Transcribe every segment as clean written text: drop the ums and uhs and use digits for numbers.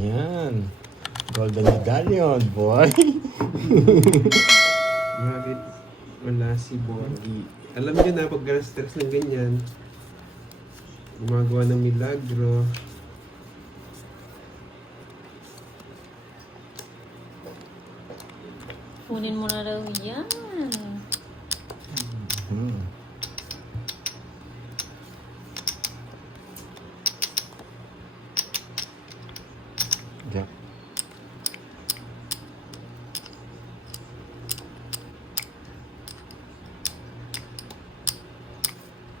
Yan. Golden medallion, boy. Bakit wala si Borgie? Alam niyo na, pag stress ng ganyan, gumagawa ng milagro. Kunin mo na daw yan. Hmm. Jack.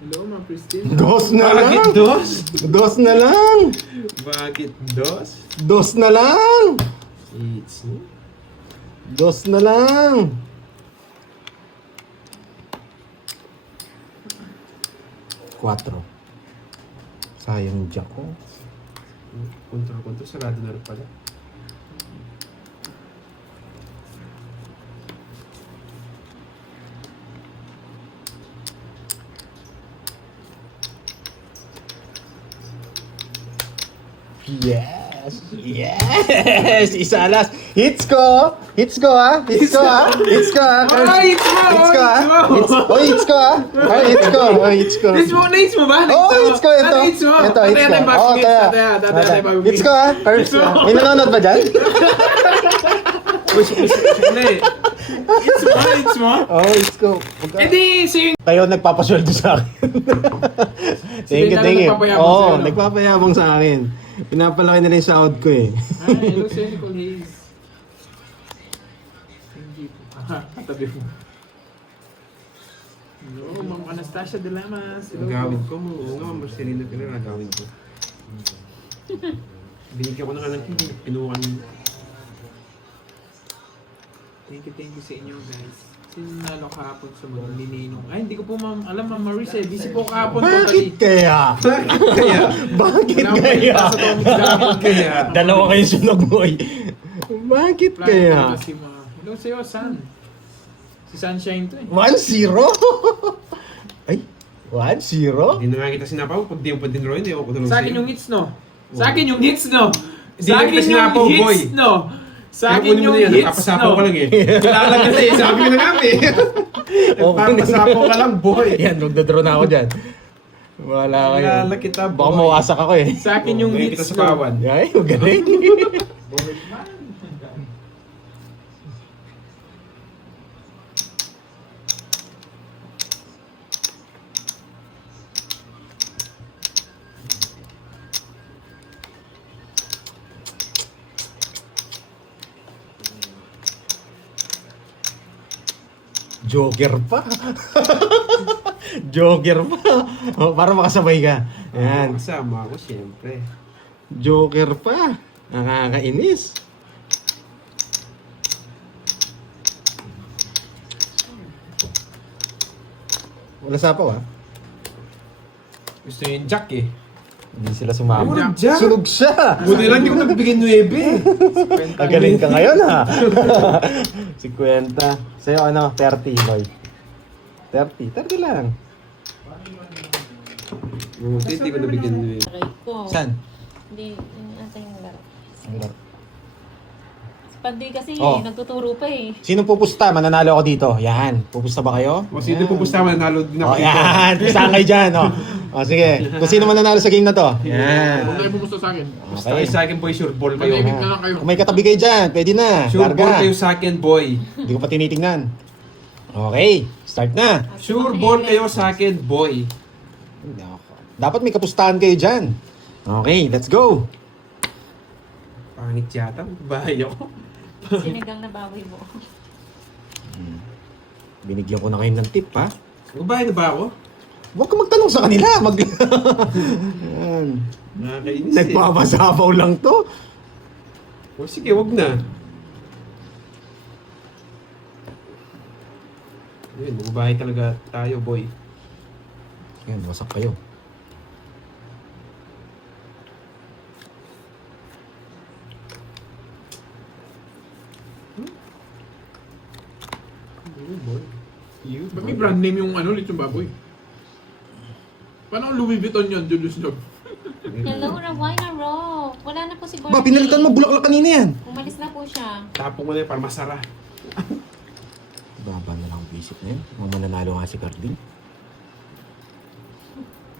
Hello, Ma'am Christine. Dos na Bakit lang! dos? Dos na lang! Bakit dos? Dos na lang! It's Dos na lang! Quatro. Sayang Jack ko. kontra, sarado na rin pala. Yes! Yes! Isalas! Hits ko! Hits ko ha! Hits ko ha! Hits ko ha! Ay, hits mo! Hits ko ha! Hits mo! Oh, hits ko ha! Ay, hits ko! Oh, hits ko! Hits mo? Na-hits mo ba? Oh, hits ko! Ito! Hits mo? Ito, hits ko! Oh, kaya! Hits ko ha! First! May nanonood ba dyan? Hits mo? Oh, hits ko! Eh di, sa'yo Kayo nagpapasweldo sa akin. Thank you, Sila thank you. nagpapayabang Oo, sa'yo, no? nagpapayabang sa akin. Pinapalaki nila yung sahod ko eh. Ay, hello sa'yo, Nicole Hayes. Hindi po. Katabi mo. Hello, Ma'am Anastasia de Lamas. Nagawin ko mo. Oo nga, Ma'am Marcelina Pina, nagawin ko. Binigyan ko na nga ng pinuwan. Thank you sa inyo, guys. Sinalo kahapon sa mga nininong. Ay, hindi ko po alam, Ma'am Marisa. Busy po kahapon. Bakit kaya? Kaya? Bakit kaya? Kaya? Dalawa kayo sunog mo eh. Bakit kaya? Si Ma. Hello sa'yo, San. Si Sunshine to eh. 1-0? Ay, 1-0? Hindi na nga kita sinapaw. Pag di mo pa din Roy, hindi ako tulong Sa akin yung hits, no? Sa akin yung hits, no? Hindi Sa na akin kita yung sinapaw, boy. hits, no? Sa akin yung hits, Nakapasapaw ka no? lang eh. Kilala ka na eh. Sabi ko na nga eh. Nakapasapaw ka lang, boy. Yan, magdodraw na ako dyan. Wala kayo. Kilala kita, boy. Baka mawasak ako eh. Sa akin yung Ngayon kita hits, sa no? kawan. Ay, magaling. Joker pa. Joker pa. Oh, para makasabay ka. Yan. Kasama ako, siyempre. Joker pa. Nakakainis. Wala sapaw ha? Gusto niyo yung Jack eh. Hindi sila sumama. Walang Jack. Sunog siya. Buti lang hindi ko nagbigay 9. Agaling ka ngayon ha. 50. Sa'yo ano? 30 boy. 30 lang. Buti hindi ko nabigyan 9. Aray ko. Saan? Hindi, yung ata yung laro. Ang laro. Si Pandoy kasi Oh. nagtuturo pa eh. Sino pupusta? Mananalo ako dito. Yan. Pupusta ba kayo? O sino Yan. pupusta mananalo din ako Oh, yan. Pustahan kayo dyan. Oh. Oh, sige. Kung sino mananalo sa game na to. Yan. Huwag tayo pumusta sa akin. Pusta kayo sa akin, boy. Sure ball kayo. Manahimik na lang kayo. Kung may katabi kayo dyan, pwede na. Sure ball Larga. kayo sa akin, boy. Hindi ko pa tinitingnan. Okay. Start na. Sure ball kayo sa akin, boy. Dapat may kapustahan kayo dyan. Okay, let's go. Pangit yata. Bahay ako. Sinigang na baboy mo. Binigyan ko na kayo ng tip, ha? Bahay na ba ako? Huwag ka magtanong sa kanila. Yan. Nakakainis eh. Nagpapasapaw lang to. O sige, wag na. Ayun, bumabahay talaga tayo, boy. Yan, wasak kayo. Boy. You, Ba't may brand name yung ano, lechong baboy? Paano kung Louis Vuitton yun, Julius Job? Hello, Rawina Rose. Wala na po si Birdie. Ba, pinalitan mo, bulaklak kanina yan. Umalis na po siya. Tapong mo na yun para masara. Baba na lang ang visit na yun. Mukhang mananalo nga si Carding.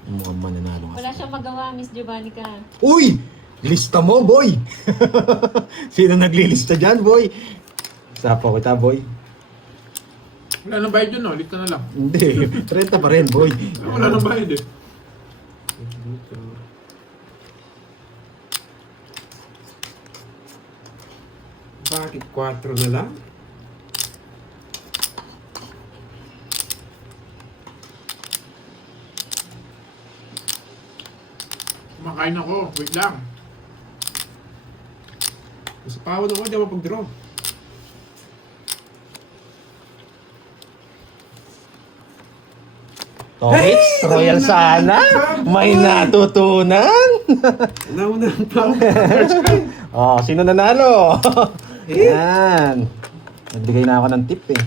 Mukhang mananalo nga Wala siyang magawa, Miss Giovannica. Uy! Lista mo, boy! Sino naglilista dyan, boy? Sapo kita, boy. Wala nang bayad yun, no? Lista na lang. Hindi, 30 pa rin, boy. Wala nang bayad eh. Bakit 4 na lang? Kumakain ako. Wait lang. Sa pawon ako, di ako pag-draw. Torits, Royal sana. May natutunan. Nauna ang pawon. Oh, sino nanalo? Yan. Nagbigay na ako ng tip eh.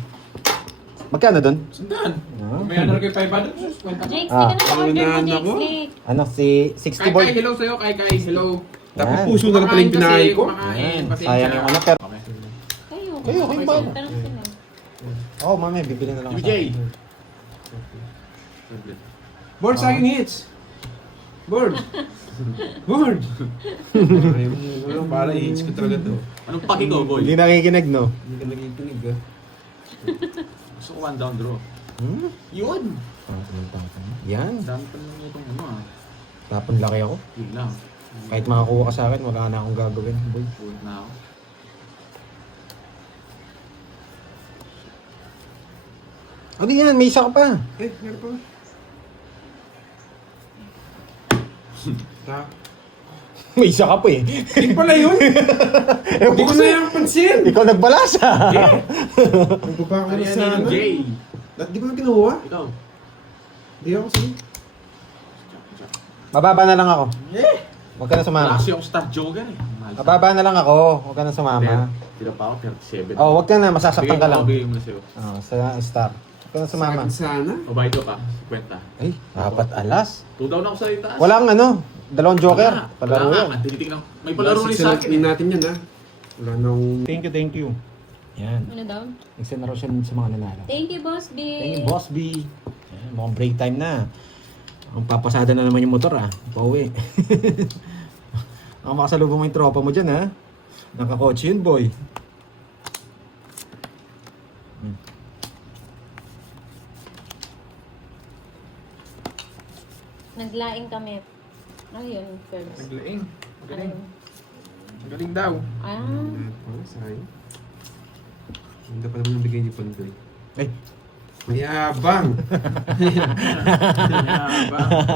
Magkano dun? Sandaan. Ah. May ano kayo 500 pesos. Kwenta ko. Jakes, Ah. hindi ka na order mo, Naunahan Jakes. ako. Jake. Ano, si 60 Kai, boy? hello sa'yo. Kai, hello. Tapos Yan. puso na lang pala yung pinahay ko. Kumakain. Yan. Pasensya. Sayang yung ano, pero... Okay. Kayo. Kayo ba? Tanong sila. Oh, mami, bibili na lang ako. BJ. Board sa akin hits. Board. Board. Ay, ano, para i-hits ko talaga to. Anong paki ko, boy? Hindi nakikinig, no? Hindi ka nakikinig ah. Gusto ko one down draw. Hmm? Yun. Yan. Dami pa naman itong ano ah. Tapon laki ako. Yun lang. Kahit makakuha ka sa akin, wala na akong gagawin, boy. Pulit na ako. Ano yan? May isa ka pa. Eh, meron pa ba? Ta. May isa ka pa eh. Hindi pala yun. Hindi ko na yung pansin. Ikaw nagbalasa. Nagpapaka Ano na yan sa yung ano. Jay? Di ko na kinuha. Ikaw. Hindi ako sige. Mababa na lang ako. Huwag ka na sumama. Wala kasi yung star joker eh. Mahal. Mababa na lang ako. Huwag ka na sumama. Tira pa ako, 37. Oh, huwag ka na. Masasaktan ka lang. Bigay mo na sa'yo. Oh, sa star. Huwag ka na sumama. Sa akin sana. O ba ito pa? 50. Ay, dapat alas. 2 down ako sa itaas. Walang ano. Dalawang joker. Wala. Palaro Wala yan. nga. Tinitignan ko. May palaro rin sa akin. Hindi natin yan ha. Wala nang... Thank you. Yan. Ano daw? Nagsend na raw siya sa mga nanalo. Thank you, Boss B. Thank you, Boss B. Yan, mukhang break time na. Ang papasada na naman yung motor ah. Pauwi. Ang makasalubong mo yung tropa mo dyan ha. Nakakotse yun boy. Naglaing kami. Ayun, first. Naglaing. Magaling. Ayun. Magaling daw. Ah, Sayang. Hindi pa naman nabigay ni Pandoy. Ay, Mayabang!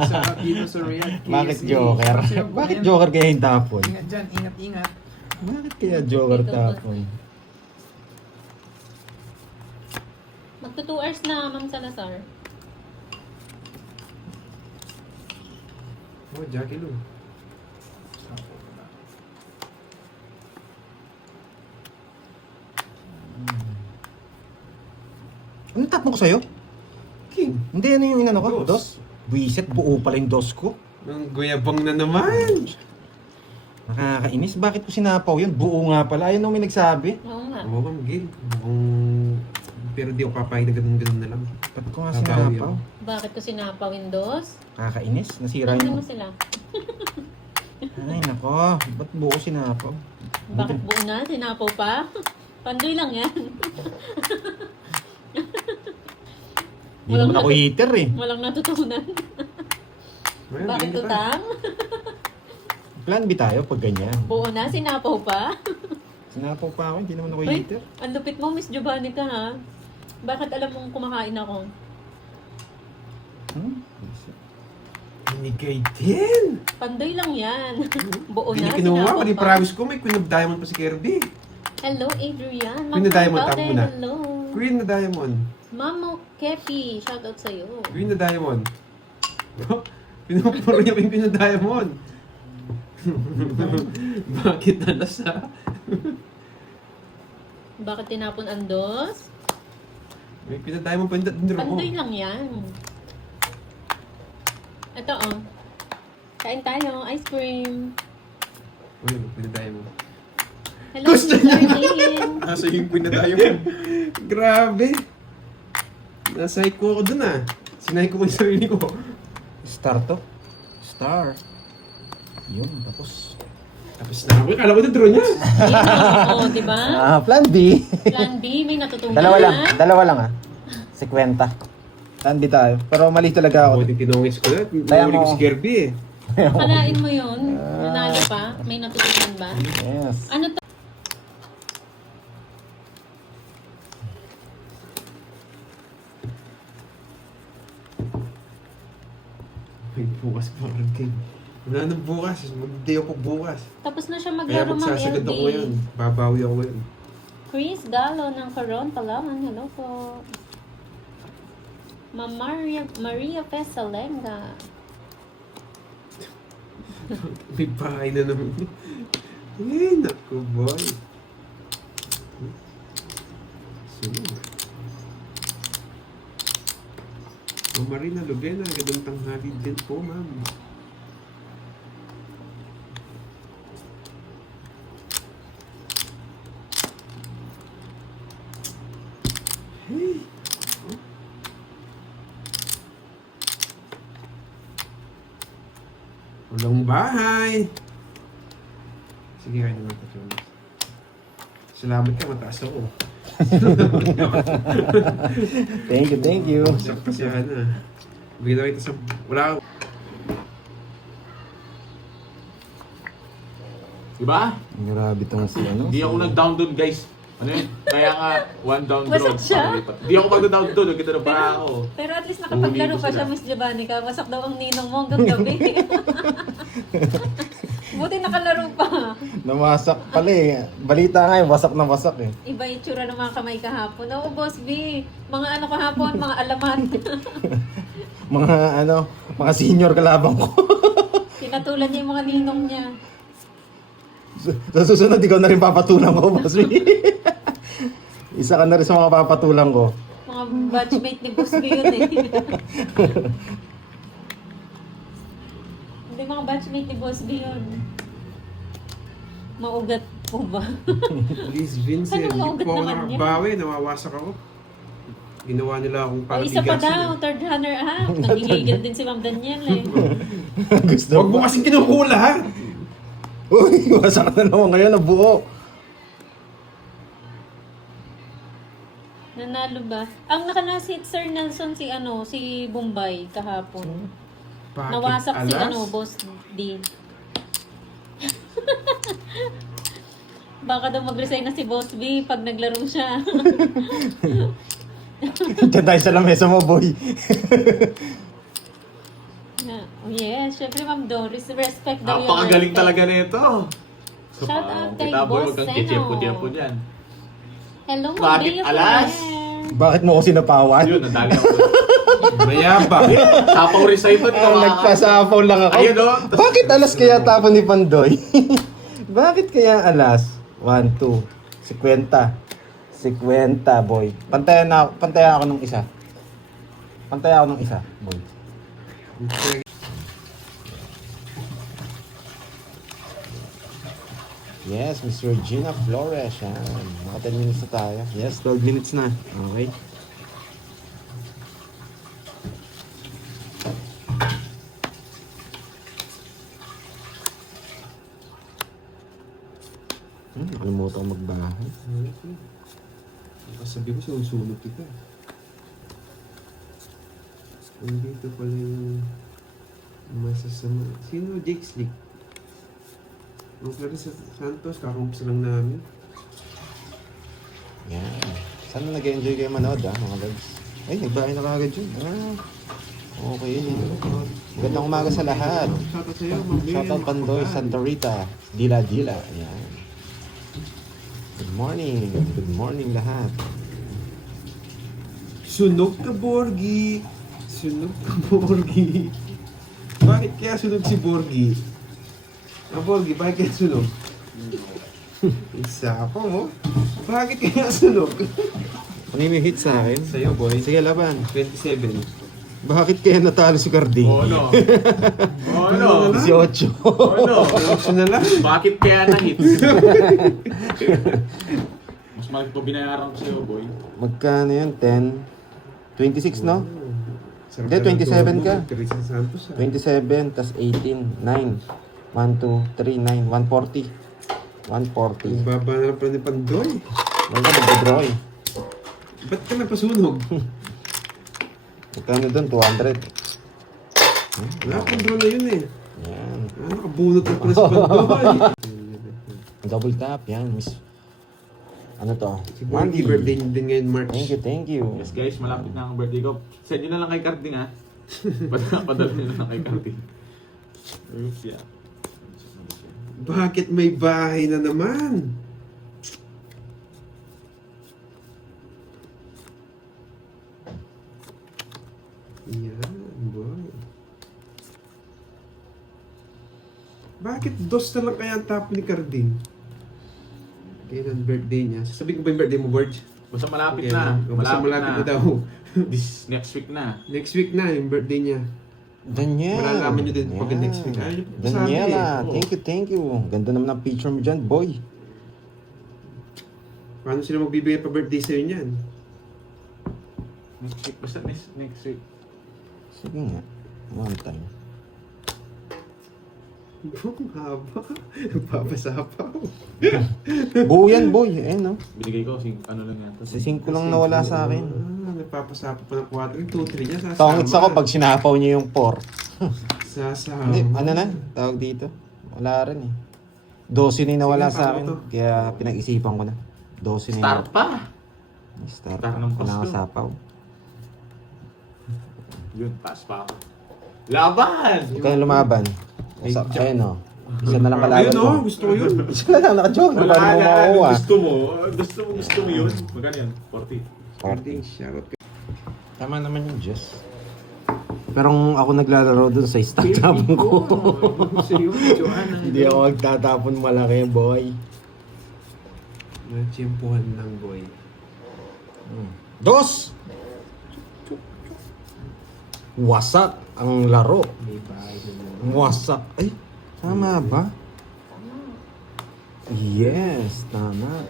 Sa dito sa Riyadh. bakit joker? Bakit joker kaya yung tapon? Ingat dyan. Ingat. Bakit kaya joker tapon? magto 2 hours na, Ma'am Salazar. Oh, Jackie Lou. Anong tap mo ko sa'yo? King. Hindi, ano yung inano ko? Dos. Dos? Buisit, buo pala yung dos ko. Ang guyabang na naman! Nakakainis. Bakit ko sinapaw yun? Buo nga pala. Ayun nung may nagsabi. Oo nga. Oo, Ma'am Gil. Pero di ako papayag na ganun-ganun na lang. Ba't ko nga Sapaw sinapaw? yun. Bakit ko sinapa Windows? Nakakainis. Nasira Tanong mo yung... sila. Ay, nako. Ba't buo sinapaw? Bakit buo na? Sinapaw pa? Pandoy lang yan. Hindi naman ako heater eh. Walang natutunan. Well, Bakit hindi pa. utang? Plan B tayo pag ganyan. Buo na? Sinapaw pa? Sinapaw pa ako, hindi naman ako Uy, heater. ang lupit mo, Miss Giovanni ka ha? Bakit alam mong kumakain ako? Binigay din! Pandoy lang yan. Buo Hindi na, kinuha. sinapaw Pati pa. promise ko may Queen of Diamond pa si Kirby. Hello, Adrian. Queen na Diamond, Powder, tama mo na. Hello. Queen na Diamond. Mamo Kepi, shoutout sa'yo. Queen na Diamond. Pinupuro niya yung Queen na Diamond. Bakit nalasa? Bakit tinapon ang dos? May Queen na Diamond pa yung draw ko. Pandoy lang yan. Ito oh. Kain tayo, ice cream. Uy, pinadayo mo. Hello, Sis Arlene. Nasa yung pinadayo mo. Grabe. Nasay ko ako dun ah. Sinay ko yung sarili ko. Star to. Star. Yun, tapos. Tapos na ako. Kala ko na draw niya. Oo, di ba? Plan B. Plan B, may natutunan Dalawa lang ah. 50. Plan B tayo. Pero mali talaga ako. Ako din tinongis ko na. Kaya Nahuli ko mo- si Kirby eh. Kalain mo yun. Nanalo pa. May natutunan ba? Yes. Ano to? Ay, bukas pa rin kayo. Wala nang bukas. Mag-day ako bukas. Tapos na siya Kaya maglaro ng magsasagad LD. ako yun. Babawi ako yun. Chris Gallo ng Coron, Palawan. Hello po. Ma'am Maria Pesalenga. May bahay na naman. Eh, naku boy. Sunod. Ma'am Marina Lubena, gandang tanghali din po, ma'am. Hey! Walang bahay! Sige, kayo naman ito. Salamat ka, mataas ako. Thank you. Sakasiyahan na. Bigyan na kita sa... Wala ka. Diba? Grabe tong si ano. Hindi ako nag-down doon, guys. Ano yun? Kaya nga, one down Wasak road. siya? Hindi ako mag-down doon. Nagkita na pa ako. Pero at least nakapaglaro Huli ko pa siya, sila. Miss Giovannica. Wasak daw ang ninong mo hanggang gabi. Buti nakalaro pa. Namasak pala eh. Balita nga eh, wasak na wasak eh. Iba yung tsura ng mga kamay kahapon. Oo, Boss B. Mga ano kahapon, mga alamat. Mga senior kalabang ko. Tinatulan niya yung mga ninong niya. Sa susunod, ikaw na rin papatulang ko, boss. Isa ka na rin sa mga papatulang ko. Mga batchmate ni Boss B yun eh. Hindi, mga batchmate ni Boss B yun. Maugat po ba? Please, Vincent. Ano, Hindi po ako naman yan? nakabawi. Nawawasak ako. Ginawa nila akong O parang isa pa bigas daw, yun. third runner-up. Nagigigil din si Ma'am Daniel eh. Gusto Huwag mo kasing kinuhula, ha? Uy, wasak na naman ngayon na buo. Nanalo ba? Ang nakanasit Sir Nelson si Bombay kahapon. Bakit Nawasak si alas? Boss D. Baka daw mag-resign na si Boss B pag naglaro siya. Diyan tayo sa lamesa mo, boy. Oh yes, syempre Ma'am Doris, respect daw yung Napakagaling respect. talaga nito. Shout out kay Kita boy, Boss huwag kang Seno. kitiyempo-tiyempo dyan. Hello, Ma'am Bakit Bea alas? Ferrer. Bakit mo ko sinapawan? Yun, nadali ako. Mayabang. Sapaw rin sa ito. Nagpasapaw lang ako. Ayun o. Bakit alas kaya tapon ni Pandoy? Bakit kaya alas? 1, 2, 50. 50, boy. Pantayan ako ng isa. Pantayan ako ng isa, boy. Yes, Miss Regina Flores. Yan. Mga 10 minutes na tayo. Yes, 12 minutes na. Okay. Nakalimutan ko magbahay. Sabi ko, sinusunod kita. Andito pala yung masasama. Sino? Jake Slick. Ang Clarissa Santos, kakumps lang namin. Yan. Sana nag-enjoy kayo manood mga lods. Ay, nagbahay na kagad yun. Okay. Gandang umaga sa lahat. Shoutout sa'yo, Ma'am Bea. Shoutout Pandoy, Santa Rita, Dila. Yan. Good morning. Good morning lahat. Sunog ka, Borgie! Sunog ka, Borgie! Bakit kaya sunog si Borgie? Borgie, bakit kaya sunog? Isa pa mo. Bakit kaya sunog? Ano yung hit sa akin? Sa'yo, boy. Sige, laban. 27. Bakit kaya natalo si Carding? Oo, no. Oo, no. 18. Oo, no. Gusto na lang. Bakit kaya na-hit? Mas malaki po binayaran ko sa'yo, boy. Magkano yun? 10? 26, no? Sarap Hindi, na lang 27 ka. tulog mo, Teresa Santos, 27, tas 18, 9. 1, 2, 3, 9, 140. 140. Ang baba na lang pala ni Pandoy. Wala ka mag-draw eh. Ba't ka napasunog? Magkano doon? 200. Wala pang draw na yun eh. Yan. Nakabunot na pala si Pandoy. Double tap. Yan, miss. Ano to? Si Borgie, birthday niya din ngayon March. Thank you, thank you. Yes, guys. Malapit na ang birthday ko. Send nyo na lang kay Carding, ha? Padala nyo na lang kay Carding. Oops, yeah. Bakit may bahay na naman? Yan, boy. Bakit dos na lang kaya ang tap ni Carding? Kailan birthday niya? Sasabihin ko ba yung birthday mo, Borge? Basta malapit Okay, na. Basta malapit na daw. This next week na. Next week na yung birthday niya. Daniel. Malalaman nyo din pag next week. Ayaw nyo pa sabi Daniela, eh. thank you, thank you. Ganda naman ang picture mo dyan, boy. Paano sila magbibigay pa birthday sa'yo niyan? Next week. Basta next week. Sige nga. One time. Ang haba. Papasapaw. Buo yan, boy. Eh, no? Binigay ko, ano lang yan. Si 5 lang nawala sa akin. Nagpapasapa pa ng 4. Yung 2-3 niya sasama. Tongits ako pag sinapaw niya yung 4. Sasama. Hindi, ano na? Tawag dito. Wala rin eh. 12 na yung nawala Sige, sa akin. paano to? Kaya pinag-isipan ko na. 12 na Star pa! Star. Star ng Wala Pasko. nga sapaw. Yun, pass pa ako. Laban! Huwag kayong lumaban. Ayun o. Isa na lang Ayun kalaban o, ko. gusto ko yun. Isa na lang, naka-joke. Wala Paano mo na, makuha? gusto mo yun. Magkano yan? 40. Carding, shoutout ka. Tama naman yung Diyos. Pero kung ako naglalaro dun sa istatapon ko. Hindi ako magtatapon malaki, boy. Natsyempuhan ng boy. Dos! Wasak ang laro. May bahay na naman. Wasak. Ay, tama ba? Yes, tama.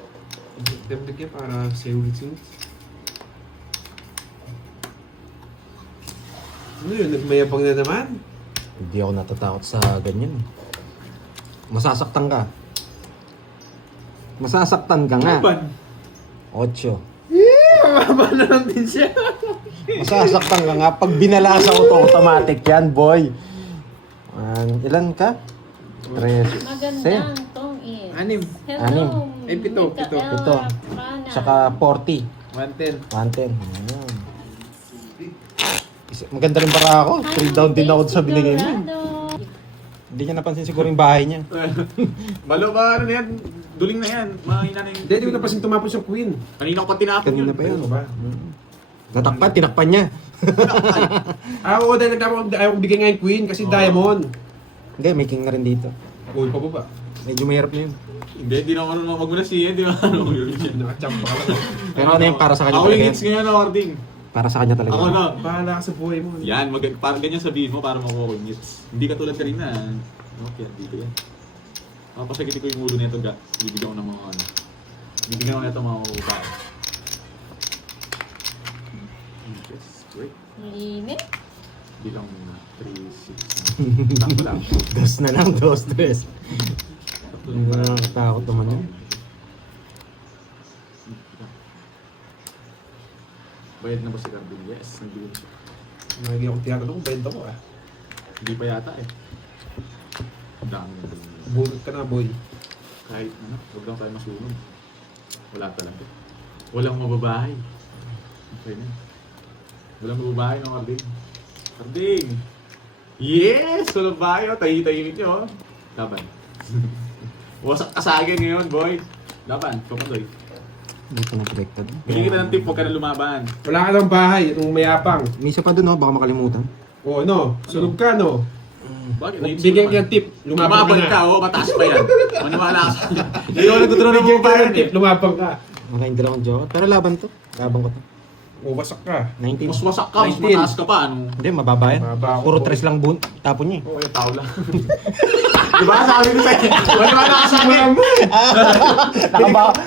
Dagdag yan para sa ulit-ulit. Ano yun? Nagmayabang na naman? Hindi ako natatakot sa ganyan. Masasaktan ka. Masasaktan ka nga. Laban! 8. Mababa na lang din siya. Masasaktan ka nga. Pag binalasa ko to, automatic yan, boy. Ilan ka? 3. Magandang tong in. Anim. Hello. Anim. Ay, pito. Ito. Tsaka 40. 110. 110. Ayan. Maganda rin para ako. 3 down din ako sa binigay mo. Hindi niya napansin siguro yung bahay niya. Malo ba, ano na yan? Duling na yan. Mahina na yung... Hindi, di ko napasin tumapos yung queen. Kanina ko pa tinapon yun. Kanina pa yan. Ano ba? Natakpan, tinakpan niya. Oo, dahil ayaw ko bigay nga yung queen kasi diamond. Hindi, may king na rin dito. Uy, pa ba? Medyo mahirap na yun. Hindi naman ano, wag mo na siya, di ba? Ano yun? Nakachamba ka lang. Pero ano yung para sa kanya Ako yung talaga hits yan? ngayon na Warding. Para sa kanya talaga. Ako na. Bahala ka sa buhay mo. Yan, parang ganyan sabihin mo para makuha ko yung hits. Hindi ka tulad kanina. Okay, dito yan. Papasagitin ko yung ulo nito, ga. Bibigyan ko ng mga ano. Bibigyan ko nito mga ubay. Yes, great. Limit. Bilang 3, 6, Takbo lang. Dos na lang, dos, tres. Takbo Hindi lang. na nakatakot naman yun. Bayad na ba si Cardin? Yes, nagbigay siya. Lagi akong tinatanong kung benta ko ah. Hindi pa yata eh. Ang dami na din. Burot ka na boy. Kahit ano, huwag lang tayo masunog. Wala talaga. Walang mababahay. Okay na. Walang mababahay ng Carding. Carding! Yes! Walang bahay oh. Tahi-tahimik nyo oh. Laban. Wasak ka sa akin ngayon, boy. Laban, papadoy. Hindi ko na-corrected. Bigyan kita ng tip, huwag ka na lumaban. Wala ka ng bahay, itong mayapang. May isa pa dun, oh, baka makalimutan. O ano, sunog ka no? Bakit? Bigyan ka ng tip, lumapang Lumaban ka ka, na. oh. Mataas pa yan. Maniwala ka sa akin. Hindi ako nagtuturo ng Bigyan ka mababayan ng tip, eh. lumapang ka. Wala yung dalawang joke. Pero laban to. Laban ko to. Wasak ka. 19. Mas wasak ka, mas 19. mataas ka pa. Ano? Hindi, mababa yan. Mababa ako, Puro boy. 3 lang tapon niya eh. Oo, yung tao lang. Diba sabi ko sa'yo? Wala ka sa akin.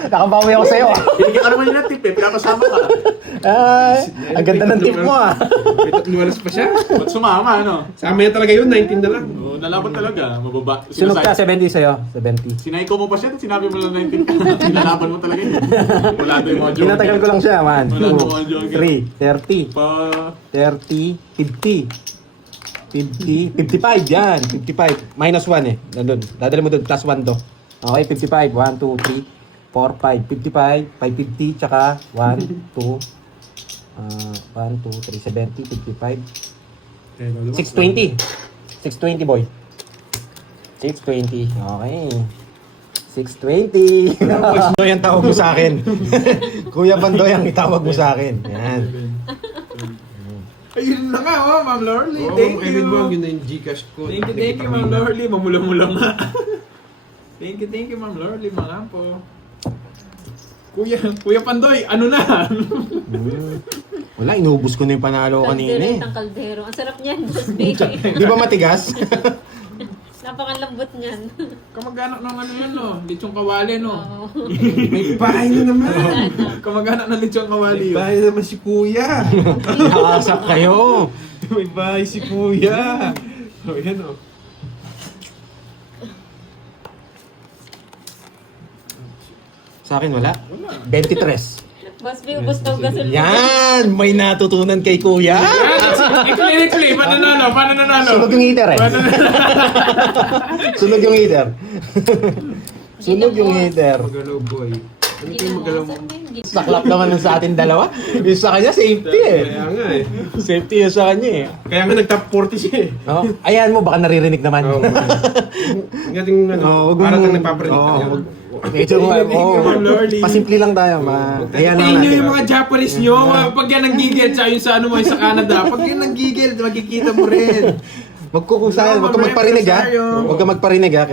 Nakabawi ako sa'yo ah. Binigyan ka naman yun ng tip eh, pinapasama ka. Ay, ang ganda ng tip mo ah. May lumalas pa siya. Ba't sumama, ano? Sa amin talaga yun, 19 na lang. Oo, nalaban talaga, mababa. Sunog ka, 70 sa'yo. 70. Sinayko mo pa siya, sinabi mo lang 19 ka. Sinalaban mo talaga yun. Wala doon yung mga joke. Tinatagal ko lang siya, man. Wala mo mga joke. 3, 30, Pa... 30, 50. 50, 55, yan. 55. Minus 1 eh. Nandun. Dadali mo doon. Plus 1 to. Okay, 55. 1, 2, 3, 4, 5. 55, 550, tsaka 1, 2, 1, 2, 3, 70, 55. 620. 620, boy. 620. Okay. 620. Bandoy ang tawag mo sa akin. Kuya Bandoy ang itawag mo sa akin. Yan. Ayun na nga, oh, Ma'am Lorly. Oo, Thank Evan mo, you. yun na yung Gcash ko. Thank you, Ma'am Lorly. Mamula-mula nga. Thank you, Ma'am Lorly. Malampo. Kuya Pandoy, ano na? Wala, inubos ko na yung panalo kanina eh. Kaldereta ng kaldero. Ang sarap niyan, Boss B. Di ba matigas? Napakalambot niyan. Kamag-anak ng ano yan, no? Lechong kawali, no? Oo. May bahay na naman. Kamag-anak ng lechong May kawali, yun. bahay na naman si Kuya. Nakasak kayo. May bahay si Kuya. O, yan o. Sa akin wala. 23. Boss B, ubos daw gasol. Yan! May natutunan kay kuya. Actually, paano nanalo? Paano nanalo? Sunog yung heater eh. Sunog yung heater. Sunog yung heater. Magalaw boy. Ano kayo magalaw mo? Saklap naman nun sa atin dalawa. Yung sa kanya, safety eh. Kaya nga eh. Safety yung sa kanya eh. Kaya nga nag-top 40 siya eh. Oh, ayan mo, baka naririnig naman. Oo. Ang ating ano, parang kang nagpaparinig tayo. Medyo pasimple lang tayo. Ayan lang Tingnan nyo natin. yung mga Japanese nyo, pag yan nanggigil, tsaka yung sa ano mo, yung sa Canada, pag yan nanggigil, makikita mo rin. Magkukusayan, huwag ka magparinig ha. Huwag ka magparinig ha.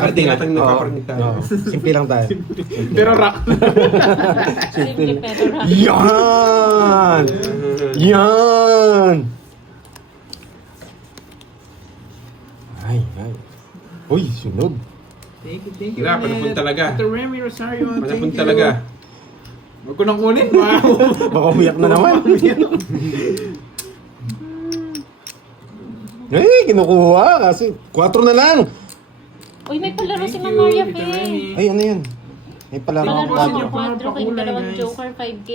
Karding ha. natin nagpaparinig tayo. Simple lang tayo. Pero rock. Simple pero rock. Yan! Yan! Ay, ay. Uy, sunog. Thank you, Wala, panapon talaga. Ito Remy Rosario, thank Panapon you. talaga. Huwag ko nang kunin. Wow. Baka umiyak na naman. Eh, kinukuha kasi 4 na lang. Uy, may palaro si Thank Ma'am you, Maria Tita Fe. Remy. Ay, ano yan? May pala Palaro Palaro si si Ma'am Ma'am Quadro King, Pakulay, dalawang guys. Joker, 5K.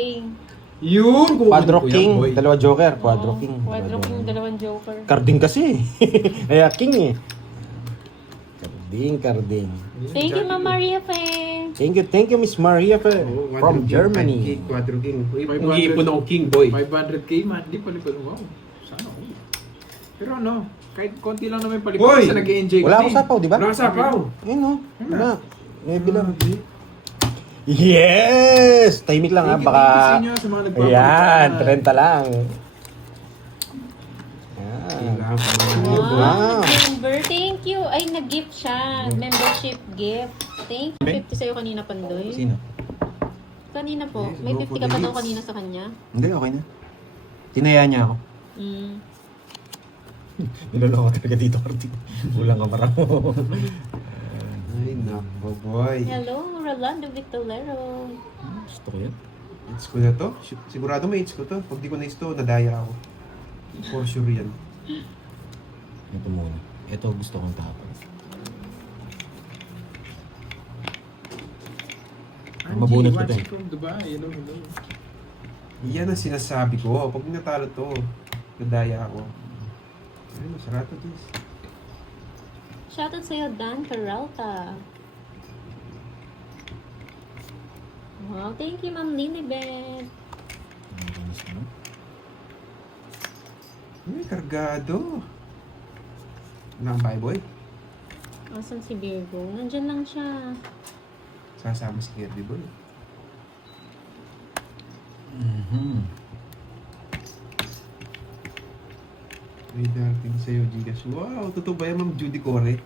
Yun! Quadro Kuya King, boy. dalawa Joker, Quadro Oo, King. Quadro King, dalawang Joker. Carding kasi. Kaya King eh. Carding. Thank you, Ma'am Maria Fe. Thank you, Miss Maria Oo, from Quadro King, Germany. 5K, Quadro King. Five Mag-iipon ako King boy. 500k man, di palipad mo. Wow. Sana all. Pero ano, kahit konti lang naman Hoy! palipad kasi nag-enjoy Wala akong sapaw, di ba? Wala ka sapaw. Ayun no. Wala. May bilang. Yes! Tahimik lang ha, Thank you, baka... thank you sa inyo, sa mga nagpapalitan. Ayan, 30 lang. Ayan. Wow, member. Thank you. Ay, nag-gift siya. Membership gift. Thank you. 50 sa'yo kanina, Pandoy. Sino? Kanina po. May 50 ka ba daw kanina sa kanya? Hindi, okay na. Tinaya niya ako. Mm. Niloloko talaga dito, Artie. Kulang ka maramo. Ay, nako boy. Hello, Rolando Victorero. Gusto ko yan. Hits ko na to. Sigurado may hits ko to. Pag di ko na-hits to, nadaya ako. For sure yan. Ito muna. Ito gusto kong tapon. Mabunot ko to eh. Watching from Dubai, hello, hello. Yan ang sinasabi ko. Pag natalo to, nadaya ako. Ay, masarap to. Shoutout sa'yo, Dan Peralta. Wow, thank you, Ma'am Linibet. Ay, kargado. Ano ang boy? Asan si Virgo? Nandyan lang siya. Sasama si Kirby boy. Ay, darating sa'yo, Gigas. Wow, totoo ba yan, Ma'am Judy Core?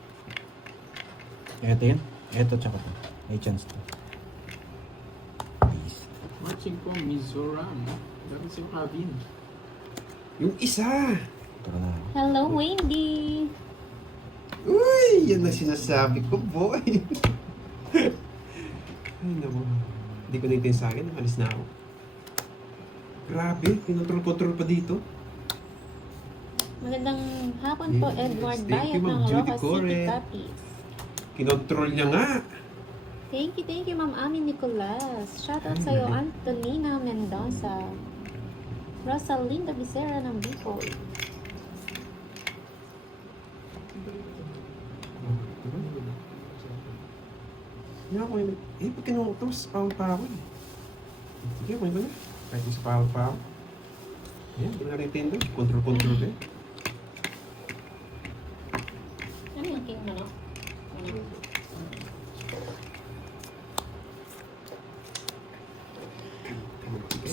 Ito yan. Ito tsaka to. May chance to. Please. Watching from Mizoram. Dapat sa cabin. Yung isa! Tara na. Hello, Wendy. Uy! Yan na sinasabi ko, boy! Ay, naku. Hindi ko naintindihan sa akin. Alis na ako. Grabe, kinontrol-control pa dito. Magandang hapon po, Yes, Edward thank Bayat you, Ma'am ng Judy Roca City, Core. Capiz. Kinontrol niya nga. Thank you, Ma'am Ami Nicolas. Shoutout sa'yo, Antonina Mendoza. Rosalinda Becerra ng Bicol. Hindi ako yun. Pag kinutos, pawal pa ako eh. Sige, kunin ko na. Kahit isa pawal pa ako. Ayan, hindi na rin tendo. Control eh. Ano yung king mo, no?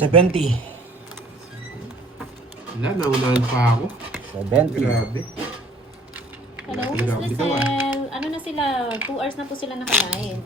70. Wala, naunahan pa ako. 70. Grabe. Hello, Grabe Miss ka, ah. Lizelle. Ano na sila? 2 hours na po sila nakalain.